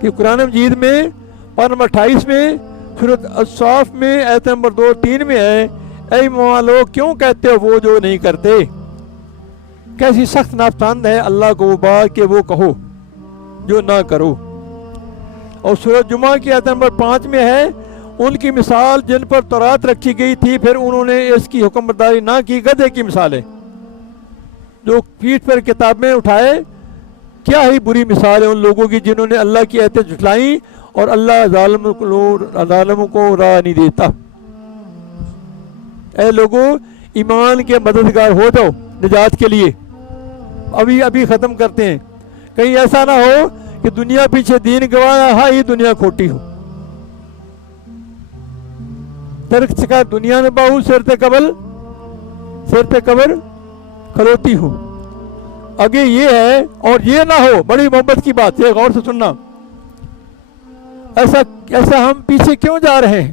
کہ قرآن مجید میں پارہ نمبر 28 میں سورۃ الصاف میں آیت نمبر 2-3 میں ہے، اے ایمان لوگ کیوں کہتے ہو وہ جو نہیں کرتے؟ کیسی سخت ناپسند ہے اللہ کو وہ بات کہ وہ کہو جو نہ کرو۔ اور سورۃ جمعہ کی آیت نمبر 5 میں ہے، ان کی مثال جن پر تورات رکھی گئی تھی پھر انہوں نے اس کی حکم برداری نہ کی، گدھے کی مثال ہے جو پیٹھ پر کتابیں اٹھائے۔ کیا ہی بری مثال ہے ان لوگوں کی جنہوں نے اللہ کی آیتیں جھٹلائیں اور اللہ ظالموں کو راہ نہیں دیتا۔ اے لوگوں ایمان کے مددگار ہو جاؤ نجات کے لیے، ابھی ختم کرتے ہیں، کہیں ایسا نہ ہو کہ دنیا پیچھے دین گوایا، ہاں ہی دنیا کھوٹی ہو۔ ترک کا دنیا میں باہو سر پہ قبر کھلوتی ہو۔ آگے یہ ہے، اور یہ نہ ہو، بڑی محبت کی بات ہے، غور سے سننا، ایسا ہم پیچھے کیوں جا رہے ہیں؟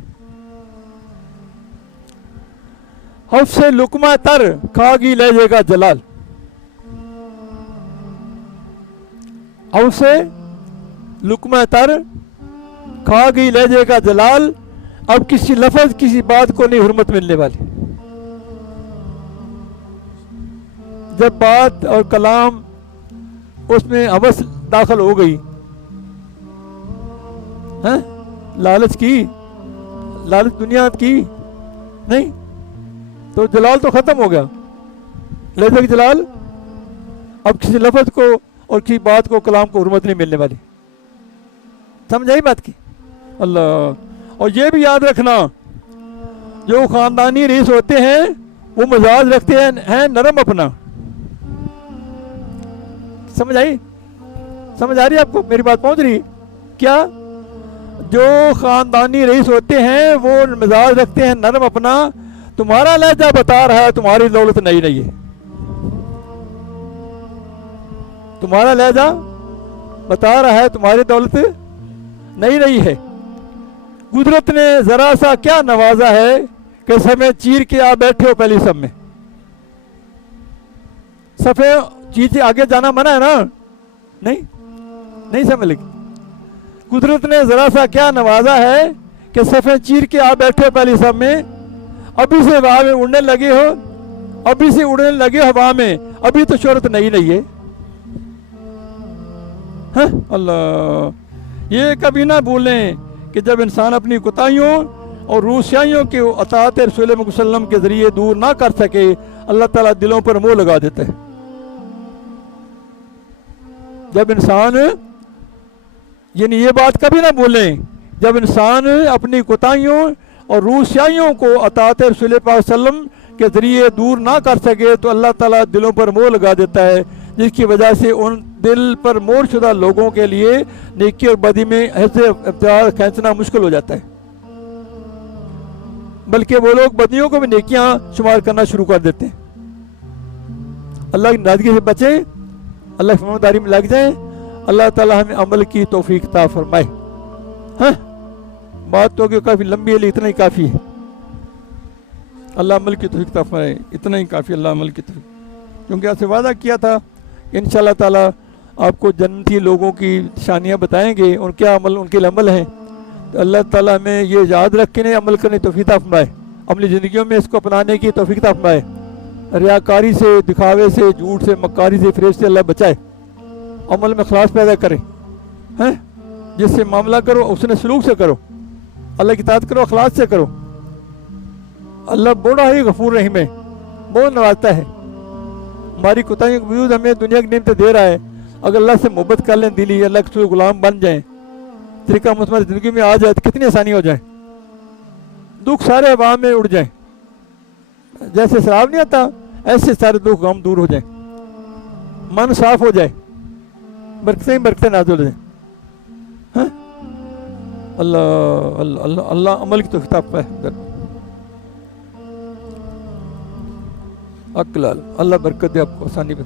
حف سے لقمہ تر کھاگی لہجے کا جلال، حف سے لقمہ تر کھاگی لہجے کا جلال، اب کسی لفظ کسی بات کو نہیں حرمت ملنے والی۔ جب بات اور کلام اس میں ہوس داخل ہو گئی، لالچ دنیا کی نہیں، تو جلال تو ختم ہو گیا، لہجے کا جلال، اب کسی لفظ کو اور کسی بات کو کلام کو حرمت نہیں ملنے والی۔ سمجھ آئی بات کی؟ اللہ۔ اور یہ بھی یاد رکھنا، جو خاندانی رئیس ہوتے ہیں وہ مزاج رکھتے ہیں نرم اپنا۔ سمجھ آئی؟ سمجھ آ رہی ہے آپ کو میری بات؟ پہنچ رہی کیا؟ جو خاندانی رئیس ہوتے ہیں وہ مزاج رکھتے ہیں نرم اپنا، تمہارا لہجہ بتا رہا ہے تمہاری دولت نہیں ہے، تمہارا لہجہ بتا رہا ہے تمہاری دولت نہیں ہے۔ قدرت نے ذرا سا کیا نوازا ہے کہ سمے چیر کے آ بیٹھے ہو پہلی سب میں۔ صفے چیز آگے جانا منع ہے نا؟ نہیں سمجھ لگی؟ قدرت نے ذرا سا کیا نوازا ہے کہ صفے چیر کے آ بیٹھے ہو پہلی سب میں، ابھی سے ہوا میں اڑنے لگے ہو ہوا میں، ابھی تو شہرت نہیں ہے۔ اللہ، یہ کبھی نہ بھولیں کہ جب انسان اپنی کوتاہیوں اور روسیائیوں کے اطاعت رسول اللہ صلی اللہ علیہ وسلم کے ذریعے دور نہ کر سکے، اللہ تعالیٰ دلوں پر موہ لگا دیتا ہے۔ جب انسان، یعنی یہ بات کبھی نہ بھولیں، جب انسان اپنی کوتاہیوں اور روسیائیوں کو اطاعت رسول اللہ صلی اللہ علیہ وسلم کے ذریعے دور نہ کر سکے تو اللہ تعالیٰ دلوں پر موہ لگا دیتا ہے، جس کی وجہ سے ان دل پر مور شدہ لوگوں کے لیے نیکی اور بدی میں حص اختیار کھینچنا مشکل ہو جاتا ہے، بلکہ وہ لوگ بدیوں کو بھی نیکیاں شمار کرنا شروع کر دیتے ہیں۔ اللہ کی ناراضگی سے بچیں، اللہ کی فرمانبرداری میں لگ جائیں، اللہ تعالیٰ ہمیں عمل کی توفیق عطا فرمائے۔ بات تو کہ کافی لمبی ہے لیکن اتنا ہی کافی ہے۔ اللہ عمل کی توفیق عطا فرمائے، اتنا ہی کافی، اللہ عمل کی توفیق، کیونکہ آپ سے وعدہ کیا تھا کہ انشاءاللہ تعالیٰ آپ کو جنتی لوگوں کی نشانیاں بتائیں گے، ان کے عمل، ان کے عمل ہیں، تو اللہ تعالیٰ ہمیں یہ یاد رکھنے عمل کرنے کی توفیق عطا فرمائے، اپنی زندگیوں میں اس کو اپنانے کی توفیق عطا فرمائے، ریاکاری سے، دکھاوے سے، جھوٹ سے، مکاری سے، فریب سے اللہ بچائے، عمل میں اخلاص پیدا کرے، جس سے معاملہ کرو اس نے سلوک سے کرو، اللہ کی اطاعت کرو، اخلاص سے کرو۔ اللہ بڑا ہی غفور رحیم ہے، بہت نوازتا ہے، ہماری کوتاہیوں کے باوجود ہمیں دنیا کی نعمتیں دے رہا ہے۔ اگر اللہ سے محبت کر لیں دلی، اللہ کے غلام بن جائیں، طریقہ مثبت زندگی میں آ جائے تو کتنی آسانی ہو جائے، دکھ سارے ہوا میں اڑ جائیں، جیسے سراب نہیں آتا ایسے سارے دکھ غم دور ہو جائیں، من صاف ہو جائے، برکتیں برکتیں نازل ہو جائیں۔ اللہ اللہ اللہ اللہ عمل کی توفیق عطا فرمائے۔ اللہ برکت دے آپ کو، آسانی پہ۔